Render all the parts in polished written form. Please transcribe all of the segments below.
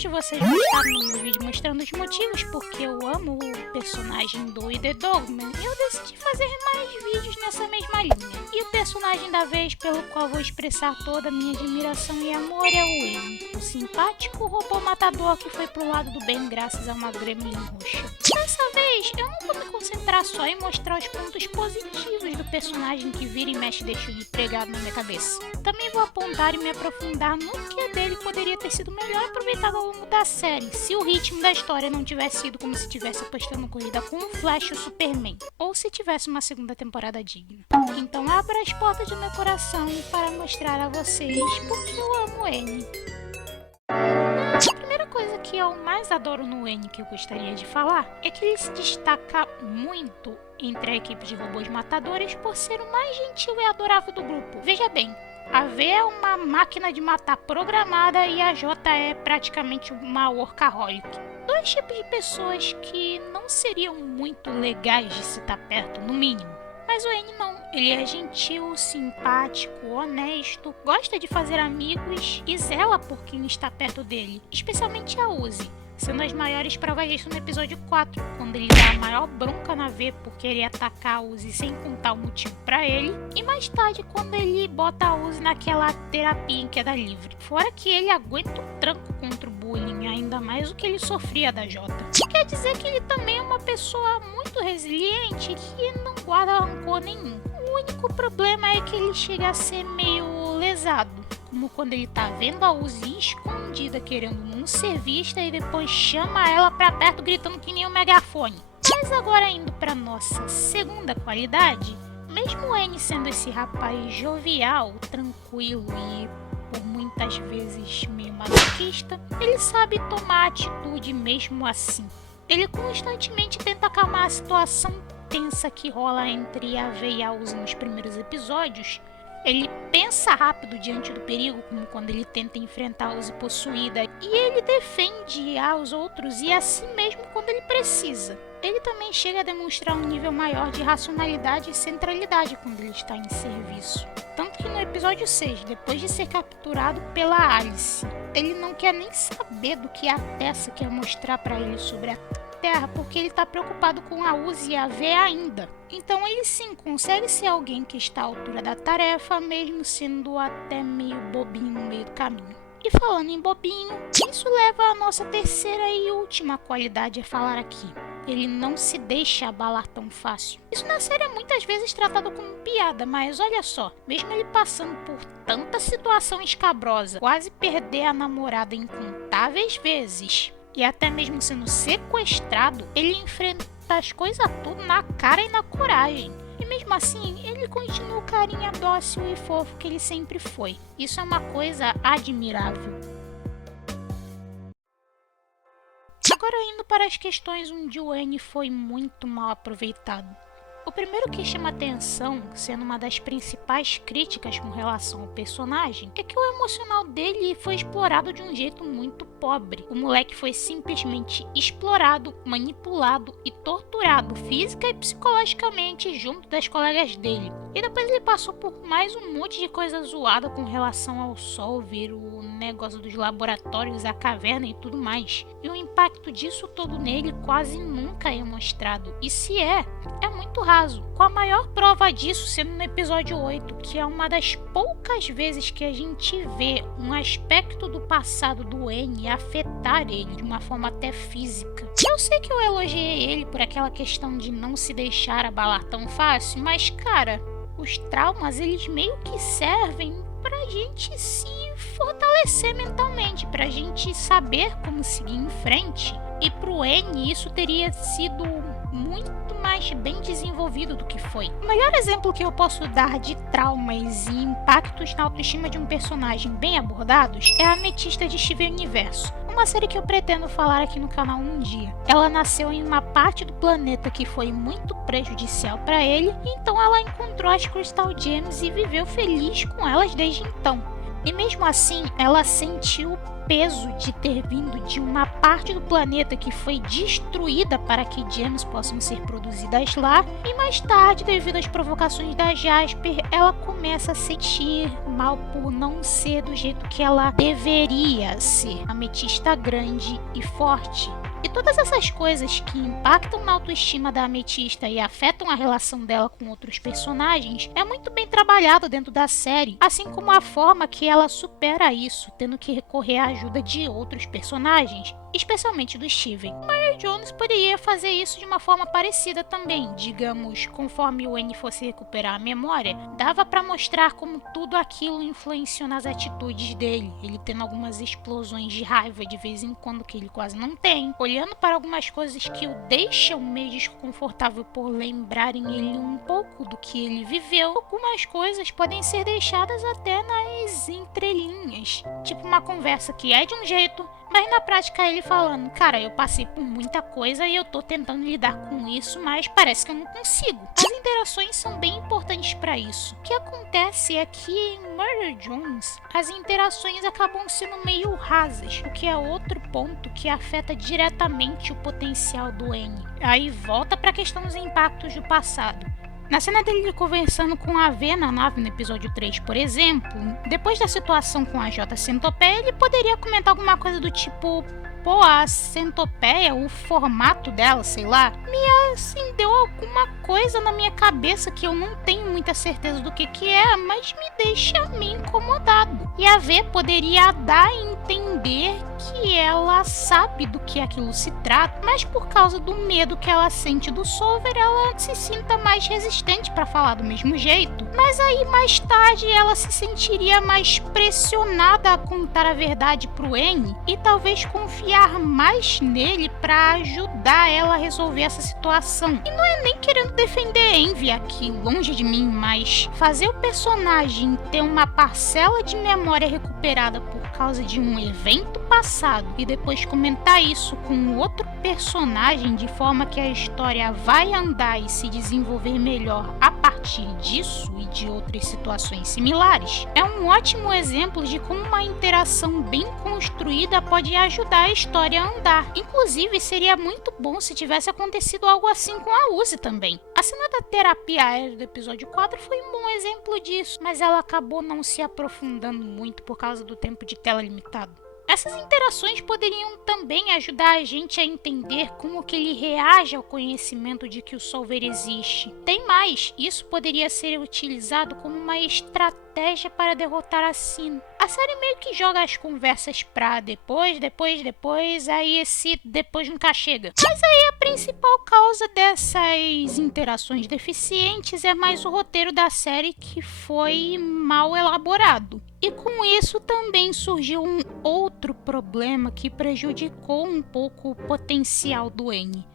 Muitos de vocês gostaram do meu vídeo mostrando os motivos porque eu amo o personagem do The Dogman e eu decidi fazer mais vídeos nessa mesma linha. E o personagem da vez pelo qual vou expressar toda a minha admiração e amor é o N, o simpático robô matador que foi pro lado do bem graças a uma gremlin roxa. Dessa vez, eu não vou me concentrar só em mostrar os pontos positivos do personagem que vira e mexe deixou de pregado na minha cabeça. Também vou apontar e me aprofundar no que a dele poderia ter sido melhor aproveitado ao longo da série, se o ritmo da história não tivesse sido como se estivesse apostando corrida com o Flash ou Superman, ou se tivesse uma segunda temporada digna. Então abra as portas do meu coração para mostrar a vocês porque eu amo N. A primeira coisa que eu mais adoro no N que eu gostaria de falar é que ele se destaca muito entre a equipe de robôs matadores por ser o mais gentil e adorável do grupo. Veja bem, a V é uma máquina de matar programada e a J é praticamente uma workaholic. Dois tipos de pessoas que não seriam muito legais de se estar perto, no mínimo. Mas o N não, ele é gentil, simpático, honesto, gosta de fazer amigos e zela por quem está perto dele, especialmente a Uzi, sendo as maiores provas disso no episódio 4, quando ele dá a maior bronca na V por querer atacar a Uzi sem contar o motivo pra ele, e mais tarde quando ele bota a Uzi naquela terapia em queda livre. Fora que ele aguenta o tranco contra o bullying, ainda mais o que ele sofria da Jota. Quer dizer que ele também é uma pessoa muito resiliente que não guarda rancor nenhum. O único problema é que ele chega a ser meio lesado, como quando ele tá vendo a Uzi escondida querendo não ser vista e depois chama ela pra perto gritando que nem um megafone. Mas agora indo pra nossa segunda qualidade, mesmo o N sendo esse rapaz jovial, tranquilo e por muitas vezes meio masoquista, ele sabe tomar atitude mesmo assim. Ele constantemente tenta acalmar a situação tensa que rola entre a V e a Uzi nos primeiros episódios. Ele pensa rápido diante do perigo, como quando ele tenta enfrentar a Uzi possuída, e ele defende aos outros e a si mesmo quando ele precisa. Ele também chega a demonstrar um nível maior de racionalidade e centralidade quando ele está em serviço. Tanto que no episódio 6, depois de ser capturado pela Alice, ele não quer nem saber do que a Tessa quer mostrar para ele sobre a Terra, porque ele está preocupado com a Uzi e a V ainda. Então ele sim consegue ser alguém que está à altura da tarefa, mesmo sendo até meio bobinho no meio do caminho. E falando em bobinho, isso leva à nossa terceira e última qualidade a falar aqui. Ele não se deixa abalar tão fácil. Isso na série é muitas vezes tratado como piada, mas olha só, mesmo ele passando por tanta situação escabrosa, quase perder a namorada incontáveis vezes, e até mesmo sendo sequestrado, ele enfrenta as coisas tudo na cara e na coragem. E mesmo assim, ele continua o carinha dócil e fofo que ele sempre foi. Isso é uma coisa admirável. Agora indo para as questões onde o N foi muito mal aproveitado. O primeiro que chama atenção, sendo uma das principais críticas com relação ao personagem, é que o emocional dele foi explorado de um jeito muito pobre. O moleque foi simplesmente explorado, manipulado e torturado física e psicologicamente junto das colegas dele. E depois ele passou por mais um monte de coisa zoada com relação ao sol, ver o negócio dos laboratórios, a caverna e tudo mais. E o impacto disso todo nele quase nunca é mostrado. E se é muito raso. Com a maior prova disso sendo no episódio 8, que é uma das poucas vezes que a gente vê um aspecto do passado do N afetar ele de uma forma até física. Eu sei que eu elogiei ele por aquela questão de não se deixar abalar tão fácil, mas cara, os traumas eles meio que servem pra gente se fortalecer mentalmente, pra gente saber como seguir em frente. E pro N isso teria sido muito mais bem desenvolvido do que foi. O melhor exemplo que eu posso dar de traumas e impactos na autoestima de um personagem bem abordados é a Ametista de Steven Universo, uma série que eu pretendo falar aqui no canal um dia. Ela nasceu em uma parte do planeta que foi muito prejudicial para ele, então ela encontrou as Crystal Gems e viveu feliz com elas desde então. E mesmo assim, ela sentiu o peso de ter vindo de uma parte do planeta que foi destruída para que gems possam ser produzidas lá, e mais tarde, devido às provocações da Jasper, ela começa a sentir mal por não ser do jeito que ela deveria ser, a ametista grande e forte. E todas essas coisas que impactam na autoestima da ametista e afetam a relação dela com outros personagens é muito bem trabalhado dentro da série, assim como a forma que ela supera isso, tendo que recorrer à ajuda de outros personagens, especialmente do Steven. Maya Jones poderia fazer isso de uma forma parecida também, digamos, conforme o N fosse recuperar a memória, dava pra mostrar como tudo aquilo influenciou nas atitudes dele, ele tendo algumas explosões de raiva de vez em quando que ele quase não tem, olhando para algumas coisas que o deixam meio desconfortável por lembrarem ele um pouco do que ele viveu. Algumas coisas podem ser deixadas até nas entrelinhas, tipo uma conversa que é de um jeito, mas na prática ele falando, cara, eu passei por muita coisa e eu tô tentando lidar com isso, mas parece que eu não consigo. As interações são bem importantes para isso. O que acontece é que em Murder Jones, as interações acabam sendo meio rasas, o que é outro ponto que afeta diretamente o potencial do N. Aí volta para a questão dos impactos do passado. Na cena dele conversando com a V na nave no episódio 3, por exemplo, depois da situação com a J Centopeia, ele poderia comentar alguma coisa do tipo, pô, a centopeia, o formato dela, sei lá, me acendeu alguma coisa na minha cabeça que eu não tenho muita certeza do que é, mas me deixa meio incomodado. E a V poderia dar a entender que ela sabe do que aquilo se trata, mas por causa do medo que ela sente do Solver, ela se sinta mais resistente para falar do mesmo jeito. Mas aí mais tarde ela se sentiria mais pressionada a contar a verdade pro N e talvez confiar mais nele para ajudar ela a resolver essa situação. E não é nem querendo defender Envy aqui, longe de mim, mas fazer o personagem ter uma parcela de memória recuperada por causa de um evento passado e depois comentar isso com outro personagem de forma que a história vai andar e se desenvolver melhor a partir disso e de outras situações similares, é um ótimo exemplo de como uma interação bem construída pode ajudar a história a andar. Inclusive, seria muito bom se tivesse acontecido algo assim com a Uzi também. A cena da terapia aérea do episódio 4 foi um bom exemplo disso, mas ela acabou não se aprofundando muito por causa do tempo de tela limitado. Essas interações poderiam também ajudar a gente a entender como que ele reage ao conhecimento de que o Solver existe. Tem mais, isso poderia ser utilizado como uma estratégia para derrotar a Sin. A série meio que joga as conversas pra depois, aí esse depois nunca chega. Mas aí a principal causa dessas interações deficientes é mais o roteiro da série que foi mal elaborado. E com isso também surgiu um outro problema que prejudicou um pouco o potencial do N.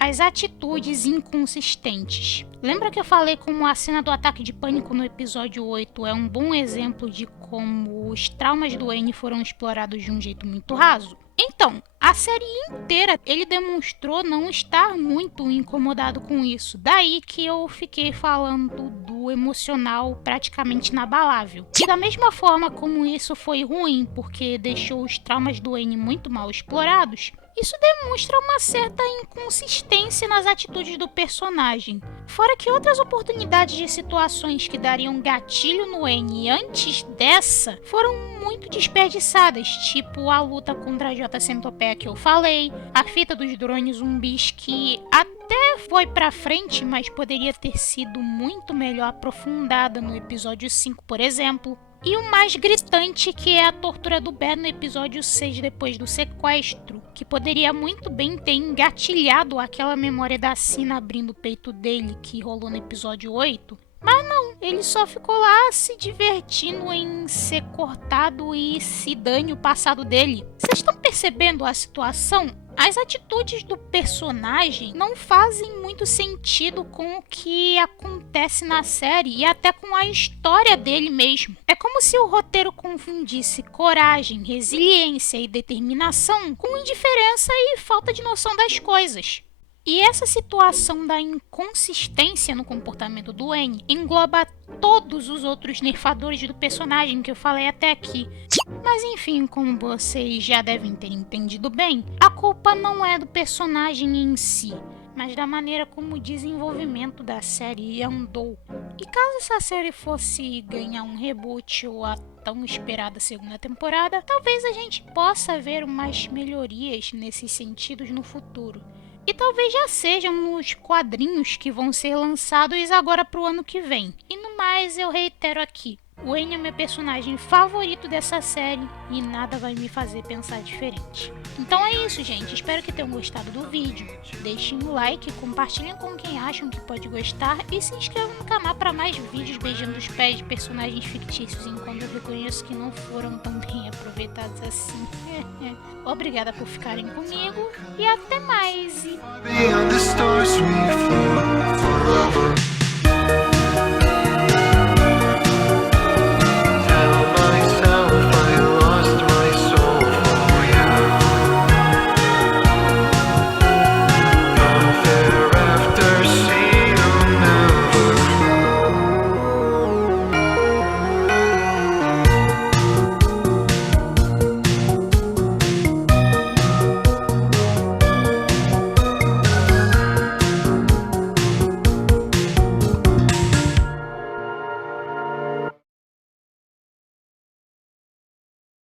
As atitudes inconsistentes. Lembra que eu falei como a cena do ataque de pânico no episódio 8 é um bom exemplo de como os traumas do N foram explorados de um jeito muito raso? Então, a série inteira ele demonstrou não estar muito incomodado com isso. Daí que eu fiquei falando do emocional praticamente inabalável. E da mesma forma como isso foi ruim porque deixou os traumas do N muito mal explorados, isso demonstra uma certa inconsistência nas atitudes do personagem. Fora que outras oportunidades de situações que dariam gatilho no N antes dessa foram muito desperdiçadas, tipo a luta contra a J Centopeia que eu falei, a fita dos drones zumbis que até foi pra frente, mas poderia ter sido muito melhor aprofundada no episódio 5, por exemplo. E o mais gritante que é a tortura do Ben no episódio 6 depois do sequestro, que poderia muito bem ter engatilhado aquela memória da Sina abrindo o peito dele que rolou no episódio 8. Mas não, ele só ficou lá se divertindo em ser cortado e se dane o passado dele. Vocês estão percebendo a situação? As atitudes do personagem não fazem muito sentido com o que acontece na série e até com a história dele mesmo. É como se o roteiro confundisse coragem, resiliência e determinação com indiferença e falta de noção das coisas. E essa situação da inconsistência no comportamento do N engloba todos os outros nerfadores do personagem que eu falei até aqui. Mas enfim, como vocês já devem ter entendido bem, a culpa não é do personagem em si, mas da maneira como o desenvolvimento da série andou. E caso essa série fosse ganhar um reboot ou a tão esperada segunda temporada, talvez a gente possa ver umas melhorias nesses sentidos no futuro. E talvez já sejam nos quadrinhos que vão ser lançados agora pro ano que vem. E no mais, eu reitero aqui, o N é meu personagem favorito dessa série e nada vai me fazer pensar diferente. Então é isso, gente. Espero que tenham gostado do vídeo. Deixem um like, compartilhem com quem acham que pode gostar e se inscrevam no canal para mais vídeos beijando os pés de personagens fictícios enquanto eu reconheço que não foram tão bem aproveitados assim. Obrigada por ficarem comigo e até mais! Beyond the stars we flew forever.